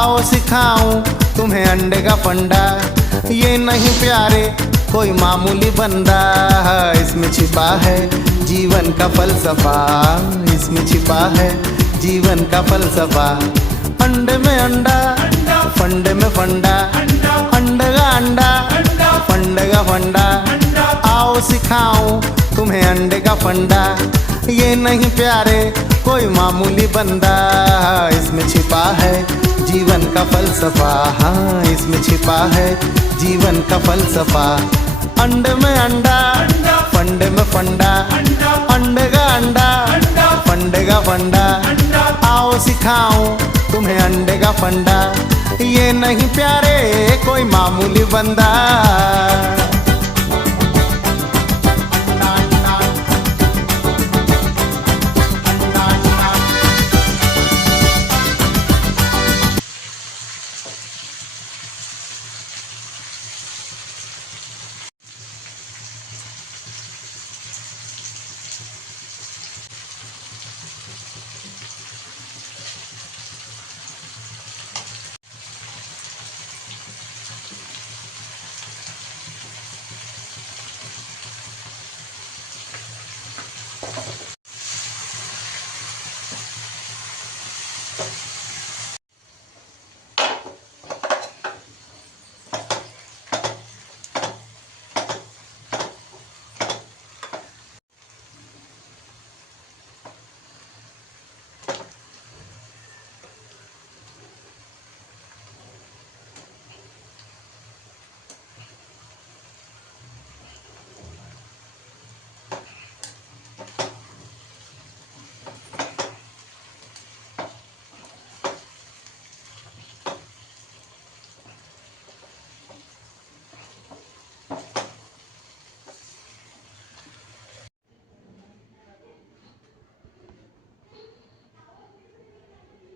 आओ सिखाऊं तुम्हें अंडे का फंडा। ये नहीं प्यारे कोई मामूली बंदा, इसमें छिपा है जीवन का फलसफा, इसमें छिपा है जीवन का फलसफा। अंडे में अंडा, फंडे में फंडा, अंडे का अंडा, फंडे का फंडा। आओ सिखाऊं तुम्हें अंडे का फंडा। ये नहीं प्यारे कोई मामूली बंदा, इसमें छिपा है जीवन का फलसफा, हाँ इसमें छिपा है जीवन का फलसफा। अंडे में अंडा, फंडे में फंडा, अंडे का अंडा, फंडे का फंडा। आओ सिखाऊं तुम्हें अंडे का फंडा। ये नहीं प्यारे कोई मामूली बंदा।